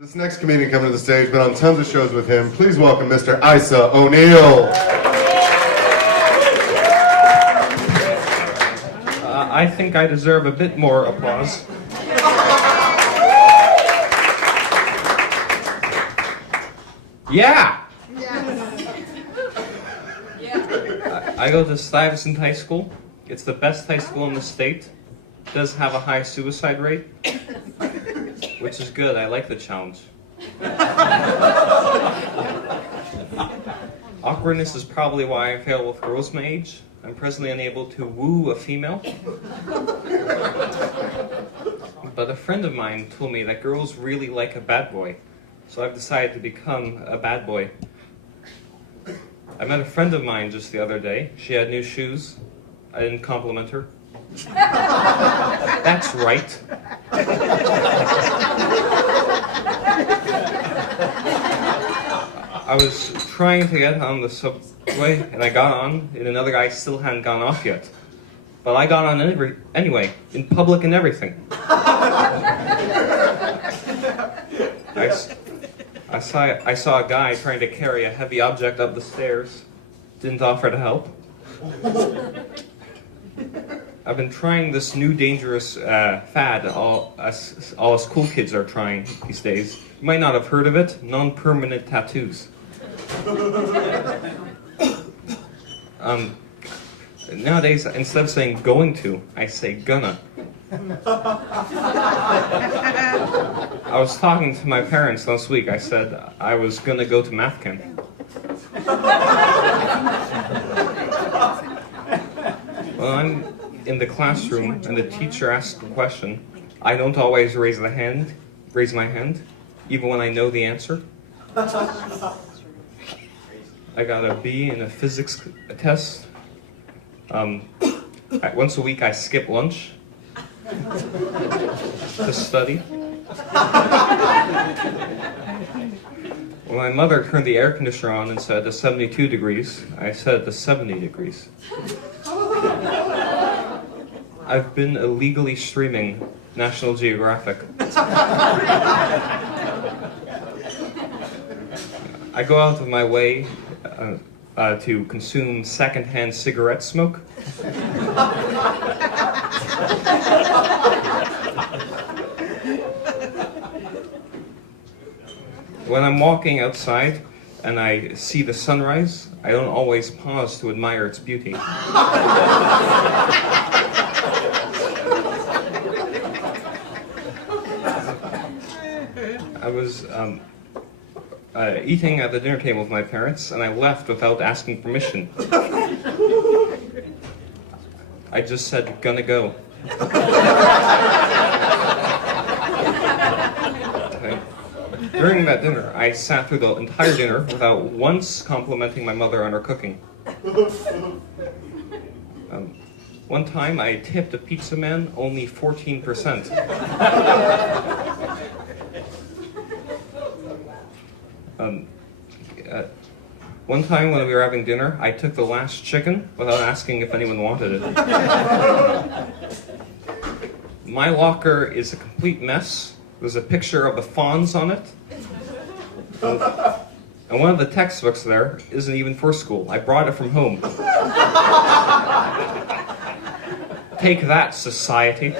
This next comedian coming to the stage, been on tons of shows with him. Please welcome Mr. Aise O'Neill. I think I deserve a bit more applause. Yeah! I go to Stuyvesant High School. It's the best high school in the state. It does have a high suicide rate, which is good. I like the challenge. Awkwardness is probably why I fail with girls my age. I'm presently unable to woo a female. But a friend of mine told me that girls really like a bad boy, so I've decided to become a bad boy. I met a friend of mine just the other day. She had new shoes. I didn't compliment her. That's right. I was trying to get on the subway, and I got on, and another guy still hadn't gone off yet. But I got on anyway, in public and everything. I saw a guy trying to carry a heavy object up the stairs. Didn't offer to help. I've been trying this new dangerous fad all us cool kids are trying these days. You might not have heard of it, non-permanent tattoos. Nowadays, instead of saying going to, I say gonna. I was talking to my parents last week. I said I was gonna go to math camp. Well, I'm in the classroom and the teacher asks a question. I don't always raise my hand, even when I know the answer. I got a B in a physics test. Once a week I skip lunch to study. When my mother turned the air conditioner on and said to 72 degrees, I said it to 70 degrees. I've been illegally streaming National Geographic. I go out of my way to consume secondhand cigarette smoke. When I'm walking outside and I see the sunrise, I don't always pause to admire its beauty. I was eating at the dinner table with my parents, and I left without asking permission. I just said, gonna go. During that dinner, I sat through the entire dinner without once complimenting my mother on her cooking. One time, I tipped a pizza man only 14%. One time when we were having dinner, I took the last chicken without asking if anyone wanted it. My locker is a complete mess. There's a picture of the fawns on it. And one of the textbooks there isn't even for school. I brought it from home. Take that, society.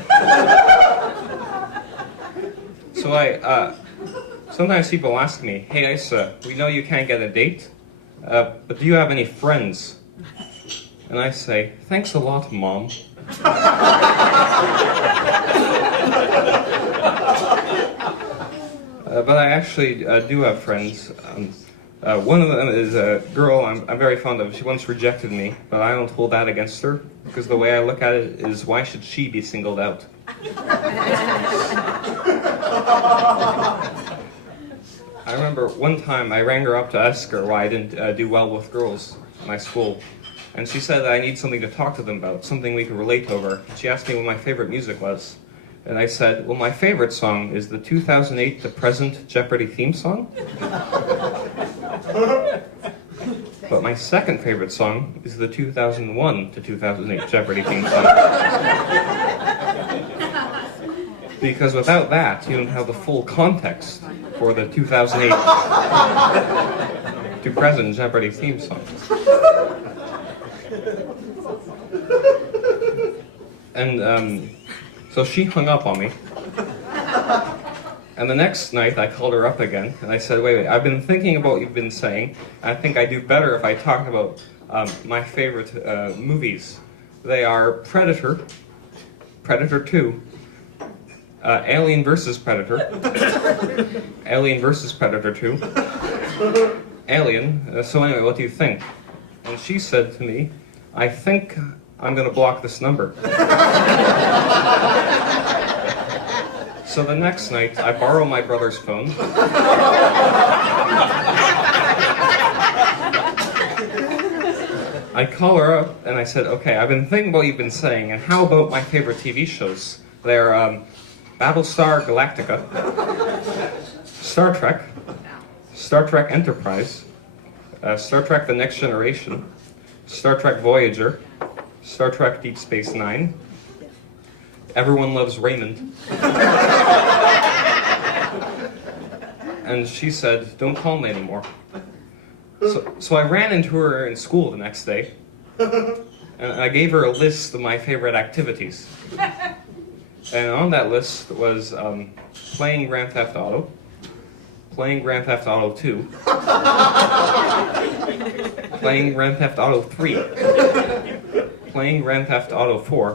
So sometimes people ask me, hey Aise, we know you can't get a date, but do you have any friends? And I say, thanks a lot, Mom. But I actually do have friends. One of them is a girl I'm very fond of. She once rejected me, but I don't hold that against her, because the way I look at it is, why should she be singled out? I remember one time I rang her up to ask her why I didn't do well with girls in my school. And she said that I need something to talk to them about, something we can relate over. She asked me what my favorite music was. And I said, well, my favorite song is the 2008 to present Jeopardy theme song. But my second favorite song is the 2001 to 2008 Jeopardy theme song. Because without that, you don't have the full context. for the 2008 to present Jeopardy theme song. And so she hung up on me. And the next night I called her up again and I said, wait, I've been thinking about what you've been saying. I think I do better if I talk about my favorite movies. They are Predator, Predator 2, Alien vs. Predator, Alien vs. Predator 2, Alien. So anyway, what do you think? And she said to me, I think I'm going to block this number. So the next night, I borrow my brother's phone. I call her up and I said, okay, I've been thinking about what you've been saying, and how about my favorite TV shows? They're Battlestar Galactica, Star Trek, Star Trek Enterprise, Star Trek The Next Generation, Star Trek Voyager, Star Trek Deep Space Nine, Everyone Loves Raymond. And she said, don't call me anymore. So I ran into her in school the next day, and I gave her a list of my favorite activities. And on that list was playing Grand Theft Auto, playing Grand Theft Auto 2, playing Grand Theft Auto 3, playing Grand Theft Auto 4,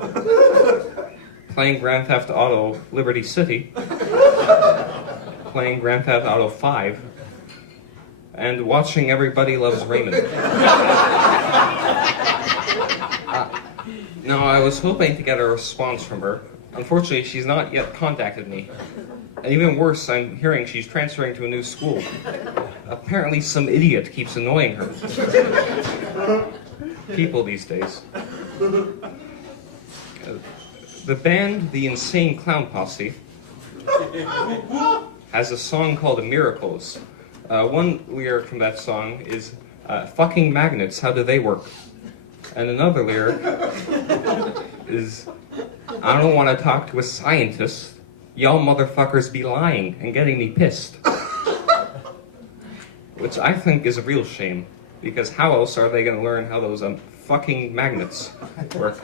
playing Grand Theft Auto Liberty City, playing Grand Theft Auto 5, and watching Everybody Loves Raymond. Now, I was hoping to get a response from her. Unfortunately, she's not yet contacted me. And even worse, I'm hearing she's transferring to a new school. Apparently some idiot keeps annoying her. People these days. The band The Insane Clown Posse has a song called Miracles. One lyric from that song is, fucking magnets, how do they work? And another lyric is, I don't want to talk to a scientist. Y'all motherfuckers be lying and getting me pissed. Which I think is a real shame, because how else are they going to learn how those fucking magnets work?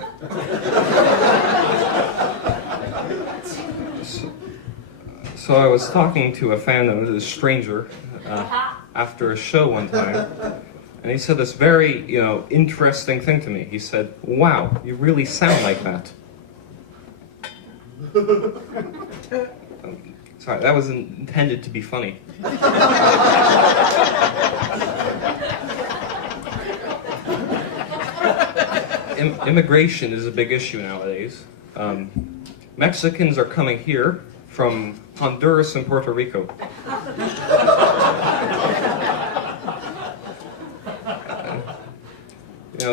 So I was talking to a fan of a stranger after a show one time, and he said this very, interesting thing to me. He said, wow, you really sound like that. Sorry, that was intended to be funny. Immigration is a big issue nowadays. Mexicans are coming here from Honduras and Puerto Rico.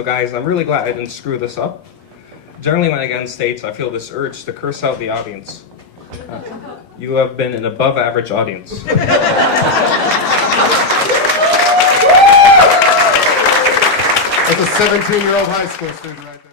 Guys, I'm really glad I didn't screw this up. Generally, when I get in States, I feel this urge to curse out the audience. You have been an above-average audience. That's a 17-year-old high school student right there.